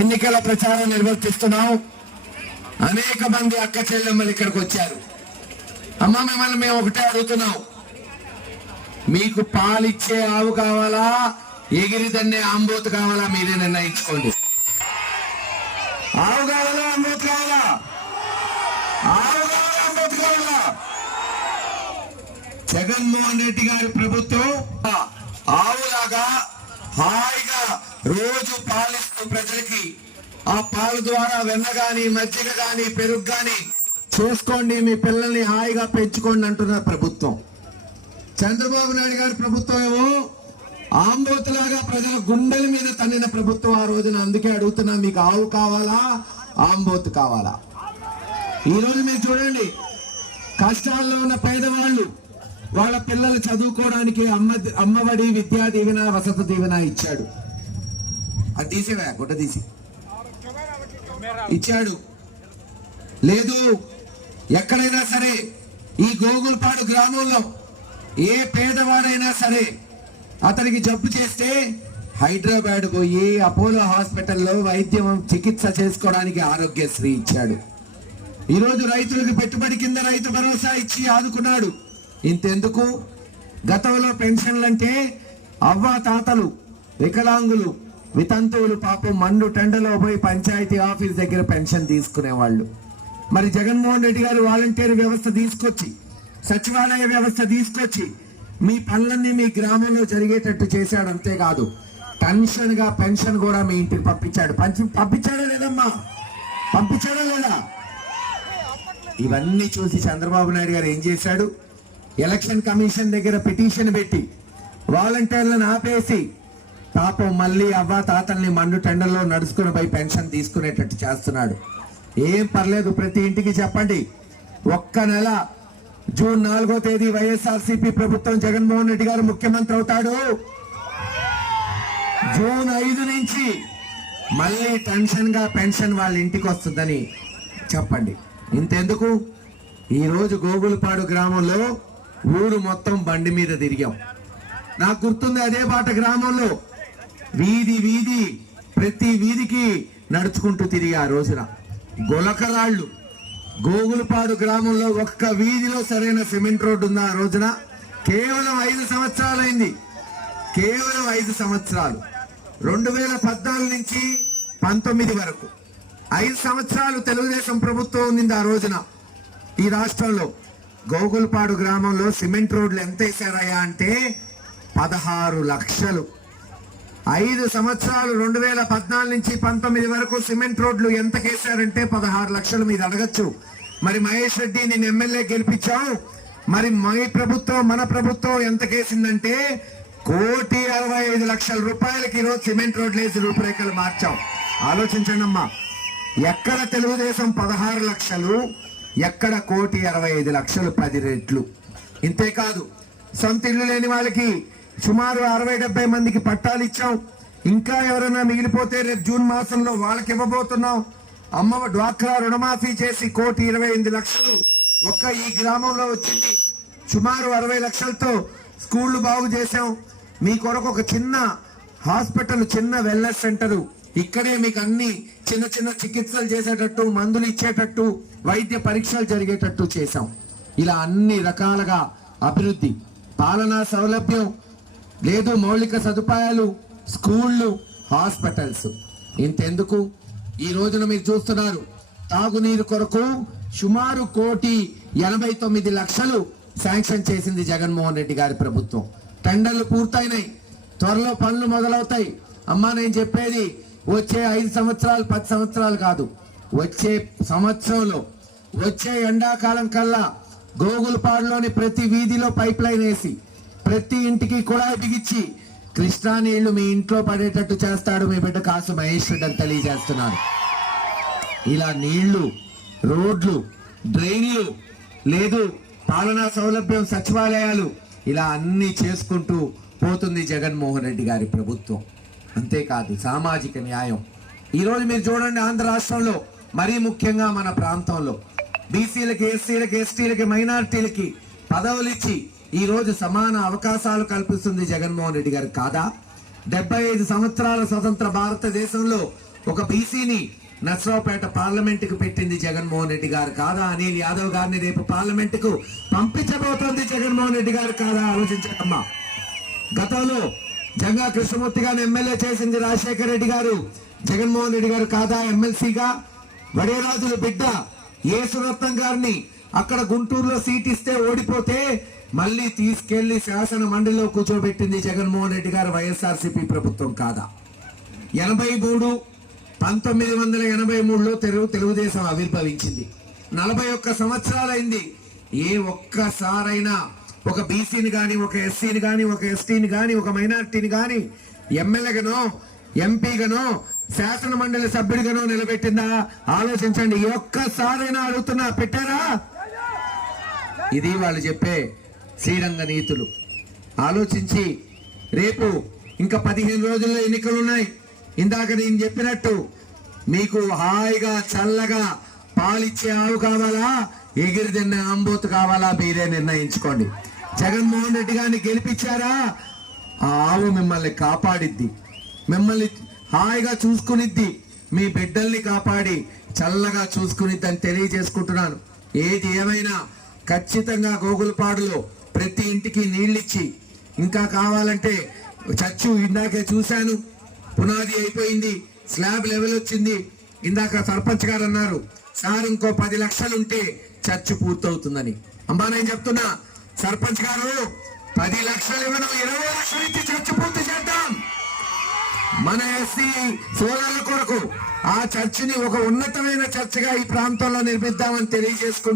ఎన్నికల ప్రచారం నిర్వర్తిస్తున్నాం. అనేక మంది అక్క చెల్లెమ్మలు ఇక్కడికి వచ్చారు. అమ్మ మిమ్మల్ని మేము ఒకటే అడుగుతున్నాం. మీకు పాలిచ్చే ఆవు కావాలా? ఎగిరిదన్నే ఆంబోతు కావాలా? మీరే నిర్ణయించుకోండి. ఆవు కావాలా? ఆంబోతు కావాలా? ఆవు కావాలా? ఆంబోతు కావాలా? జగన్మోహన్ రెడ్డి గారి ప్రభుత్వం ద్వారా వెన్న కానీ మజ్జిగ కానీ పెరుగు కానీ చేసుకోండి. మీ పిల్లల్ని హాయిగా పెంచుకోండి అంటున్న ప్రభుత్వం. చంద్రబాబు నాయుడు గారి ప్రభుత్వం ఏమో ఆంబోతులాగా ప్రజల గుండెల మీద తన్నిన ప్రభుత్వం ఆ రోజున. అందుకే అడుగుతున్నా మీకు ఆవు కావాలా ఆంబోతు కావాలా? ఈ రోజు మీరు చూడండి కష్టాల్లో ఉన్న పేదవాళ్ళు వాళ్ళ పిల్లలు చదువుకోవడానికి అమ్మ అమ్మఒడి విద్యా దీవెన వసతి దీవెన ఇచ్చాడు. అది తీసేవా? గుడ్డ తీసి? ఇచ్చాడు. లేదు ఎక్కడైనా సరే ఈ గోగులపాడు గ్రామంలో ఏ పేదవాడైనా సరే అతనికి జబ్బు చేస్తే హైదరాబాద్ పోయి అపోలో హాస్పిటల్లో వైద్యం చికిత్స చేసుకోవడానికి ఆరోగ్యశ్రీ ఇచ్చాడు. ఈరోజు రైతులకు పెట్టుబడి కింద రైతు భరోసా ఇచ్చి ఆదుకున్నాడు. ఇంతెందుకు? గతంలో పెన్షన్లంటే అవ్వ తాతలు వికలాంగులు వితంతువులు పాపం మండు టెండలో పోయి పంచాయతీ ఆఫీస్ దగ్గర పెన్షన్ తీసుకునేవాళ్ళు. మరి జగన్మోహన్ రెడ్డి గారు వాలంటీర్ వ్యవస్థ తీసుకొచ్చి సచివాలయ వ్యవస్థ తీసుకొచ్చి మీ పనులన్నీ మీ గ్రామంలో జరిగేటట్టు చేశాడు అంతేకాదు. టెన్షన్గా పెన్షన్ కూడా మీ ఇంటికి పంపించాడు. పంచి పంపించాడా లేదమ్మా? పంపించాడా లేదా? ఇవన్నీ చూసి చంద్రబాబు నాయుడు గారు ఏం చేశాడు? ఎలక్షన్ కమిషన్ దగ్గర పిటిషన్ పెట్టి వాలంటీర్లను ఆపేసి పాపం మళ్ళీ అవ్వ తాతల్ని మండు టెండర్లో నడుచుకుని పోయి పెన్షన్ తీసుకునేటట్టు చేస్తున్నాడు. ఏం పర్లేదు ప్రతి ఇంటికి చెప్పండి. ఒక్క నెల జూన్ నాలుగో తేదీ వైఎస్ఆర్సీపీ ప్రభుత్వం జగన్మోహన్ రెడ్డి గారు ముఖ్యమంత్రి అవుతాడు. జూన్ ఐదు నుంచి మళ్ళీ టెన్షన్గా పెన్షన్ వాళ్ళ ఇంటికి వస్తుందని చెప్పండి. ఇంతెందుకు? ఈరోజు గోగులపాడు గ్రామంలో ఊరు మొత్తం బండి మీద తిరిగాం. నాకు గుర్తుంది అదే బాట గ్రామంలో. వీధి వీధి ప్రతి వీధికి నడుచుకుంటూ తిరిగి ఆ రోజున గొలకరాళ్ళు గోగులపాడు గ్రామంలో ఒక్క వీధిలో సరైన సిమెంట్ రోడ్డు ఉందా ఆ రోజున? కేవలం ఐదు సంవత్సరాలైంది. కేవలం ఐదు సంవత్సరాలు. రెండు వేల పద్నాలుగు నుంచి పంతొమ్మిది వరకు. ఐదు సంవత్సరాలు తెలుగుదేశం ప్రభుత్వం ఉంది ఆ రోజున. ఈ రాష్ట్రంలో గోగులపాడు గ్రామంలో సిమెంట్ రోడ్లు ఎంత వేశారయ్యా అంటే పదహారు లక్షలు. ఐదు సంవత్సరాలు రెండు వేల పద్నాలుగు నుంచి పంతొమ్మిది వరకు సిమెంట్ రోడ్లు ఎంత కేసారంటే పదహారు లక్షలు మీరు అడగచ్చు. మరి మహేష్ రెడ్డి నేను ఎమ్మెల్యే గెలిపించావు. మరి మై ప్రభుత్వం మన ప్రభుత్వం ఎంత కేసిందంటే కోటి అరవై ఐదు లక్షల రూపాయలకి ఈరోజు సిమెంట్ రోడ్లు వేసి రూపురేఖలు మార్చాం ఆలోచించండి అమ్మా ఎక్కడ తెలుగుదేశం పదహారు లక్షలు ఎక్కడ కోటి అరవై ఐదు లక్షలు పది రెట్లు. ఇంతేకాదు సొంత ఇల్లు లేని వాళ్ళకి సుమారు అరవై డెబ్బై మందికి పట్టాలు ఇచ్చాం. ఇంకా ఎవరైనా మిగిలిపోతే రేపు జూన్ మాసంలో వాళ్ళకి ఇవ్వబోతున్నాం. అమ్మ డ్వాక్రా రుణమాఫీ చేసి కోటి ఇరవై ఎనిమిది లక్షలు ఒక్క ఈ గ్రామంలో వచ్చింది. సుమారు అరవై లక్షలతో స్కూళ్ళు బాగు చేశాం. మీ కొరకు ఒక చిన్న హాస్పిటల్ చిన్న వెల్నెస్ సెంటరు. ఇక్కడే మీకు అన్ని చిన్న చిన్న చికిత్సలు చేసేటట్టు మందులు ఇచ్చేటట్టు వైద్య పరీక్షలు జరిగేటట్టు చేశాం. ఇలా అన్ని రకాలుగా అభివృద్ధి పాలనా సౌలభ్యం లేదు మౌలిక సదుపాయాలు స్కూళ్ళు హాస్పిటల్స్. ఇంతెందుకు? ఈ రోజున మీరు చూస్తున్నారు తాగునీరు కొరకు సుమారు కోటి ఎనభై తొమ్మిది లక్షలు శాంక్షన్ చేసింది జగన్మోహన్ రెడ్డి గారి ప్రభుత్వం. టెండర్లు పూర్తయినాయి. త్వరలో పనులు మొదలవుతాయి. అమ్మా నేను చెప్పేది వచ్చే ఐదు సంవత్సరాలు పది సంవత్సరాలు కాదు. వచ్చే సంవత్సరంలో వచ్చే ఎండాకాలం కల్లా గోగులపాడులోని ప్రతి వీధిలో పైప్ లైన్ వేసి ప్రతి ఇంటికి కూడా బిగించి కృష్ణా నీళ్ళు మీ ఇంట్లో పడేటట్టు చేస్తాడు మీ బిడ్డ కాసు మహేశ్వరుడు అని తెలియజేస్తున్నాడు ఇలా నీళ్ళు రోడ్లు డ్రైన్లు లేదు పాలనా సౌలభ్యం సచివాలయాలు ఇలా అన్ని చేసుకుంటూ పోతుంది జగన్మోహన్ రెడ్డి గారి ప్రభుత్వం. అంతేకాదు సామాజిక న్యాయం. ఈరోజు మీరు చూడండి ఆంధ్ర రాష్ట్రంలో మరీ ముఖ్యంగా మన ప్రాంతంలో. బీసీలకి ఎస్సీలకి ఎస్టీలకి మైనారిటీలకి పదవులు ఈరోజు ఈ రోజు సమాన అవకాశాలు కల్పిస్తుంది జగన్మోహన్ రెడ్డి గారు కాదా? డెబ్బై ఐదు సంవత్సరాల స్వతంత్ర భారతదేశంలో ఒక బీసీని నర్సరావుపేట పార్లమెంట్కు పెట్టింది జగన్మోహన్ రెడ్డి గారు కాదా? అనిల్ యాదవ్ గారిని రేపు పార్లమెంట్కు పంపించబోతోంది జగన్మోహన్ రెడ్డి గారు కాదా? ఆలోచించమ్మా గతంలో జంగా కృష్ణమూర్తి గారిని ఎమ్మెల్యే చేసింది రాజశేఖర రెడ్డి గారు. జగన్మోహన్ రెడ్డి గారు కాదా? ఎమ్మెల్సీగా. వడేరాజుల బిడ్డ యేసురత్నం గారిని అక్కడ గుంటూరులో సీట్ ఇస్తే ఓడిపోతే మళ్ళీ తీసుకెళ్ళి శాసన మండలిలో కూర్చోబెట్టింది జగన్మోహన్ రెడ్డి గారు వైఎస్ఆర్సీపీ ప్రభుత్వం కాదా? ఎనభై మూడు పంతొమ్మిది వందల ఎనభై మూడులో తెలుగు తెలుగుదేశం ఆవిర్భవించింది. నలభై ఒక్క సంవత్సరాలైంది. ఏ ఒక్కసారైనా ఒక బీసీని కానీ ఒక ఎస్సీని కానీ ఒక ఎస్టీని కానీ ఒక మైనార్టీని కానీ ఎమ్మెల్యేగానో ఎంపీగానో శాసన మండలి సభ్యుడిగానో నిలబెట్టిందా? ఆలోచించండి. ఏ ఒక్కసారైనా అడుగుతున్నా పెట్టారా? ఇది వాళ్ళు చెప్పే శ్రీరంగ నీతులు. ఆలోచించి రేపు ఇంకా పదిహేను రోజుల్లో ఎన్నికలు ఉన్నాయి ఇందాక నేను చెప్పినట్టు మీకు హాయిగా చల్లగా పాలిచ్చే ఆవు కావాలా ఎగిరి తిన్న అంబోతు కావాలా మీరే నిర్ణయించుకోండి. జగన్మోహన్ రెడ్డి గారిని గెలిపించారా? ఆ ఆవు మిమ్మల్ని కాపాడిద్ది. మిమ్మల్ని హాయిగా చూసుకునిద్ది. మీ బిడ్డల్ని కాపాడి చల్లగా చూసుకునిద్ది అని తెలియజేసుకుంటున్నాను. ఏది ఏమైనా ఖచ్చితంగా గోగులపాడులో ప్రతి ఇంటికి నీళ్ళిచ్చి ఇంకా కావాలంటే చచ్చు ఇందాకే చూశాను పునాది అయిపోయింది స్లాబ్ లెవెల్ వచ్చింది. ఇందాక సర్పంచ్ గారు అన్నారు సార్ ఇంకో పది లక్షలుంటే చర్చ్ పూర్తవుతుందని. అమ్మా నేను చెప్తున్నా సర్పంచ్ గారు పది లక్షలు ఇవ్వడం ఇరవై లక్షలు ఇచ్చి చర్చ్ పూర్తి చేద్దాం. మన ఎస్సీ సోదరుల కొరకు ఆ చర్చిని ఒక ఉన్నతమైన చర్చిగా ఈ ప్రాంతంలో నిర్మిద్దామని తెలియజేసుకుంటూ